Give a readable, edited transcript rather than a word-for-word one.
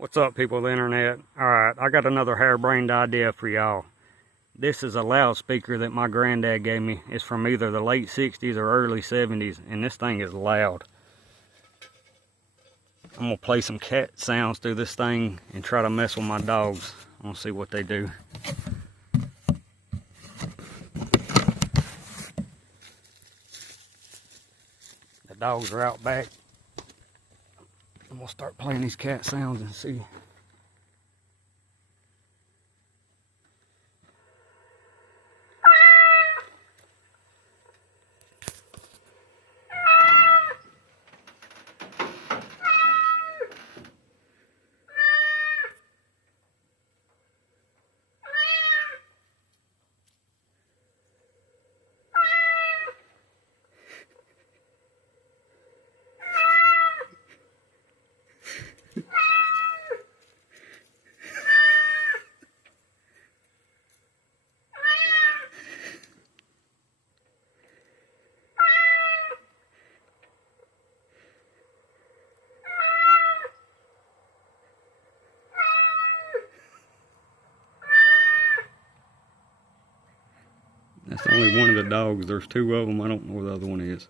What's up, people of the internet? Alright, I got another harebrained idea for y'all. This is a loudspeaker that my granddad gave me. It's from either the late 60s or early 70s, and this thing is loud. I'm going to play some cat sounds through this thing and try to mess with my dogs. I'm going to see what they do. The dogs are out back. I'm going to start playing these cat sounds and see. That's only one of the dogs. There's two of them. I don't know where the other one is.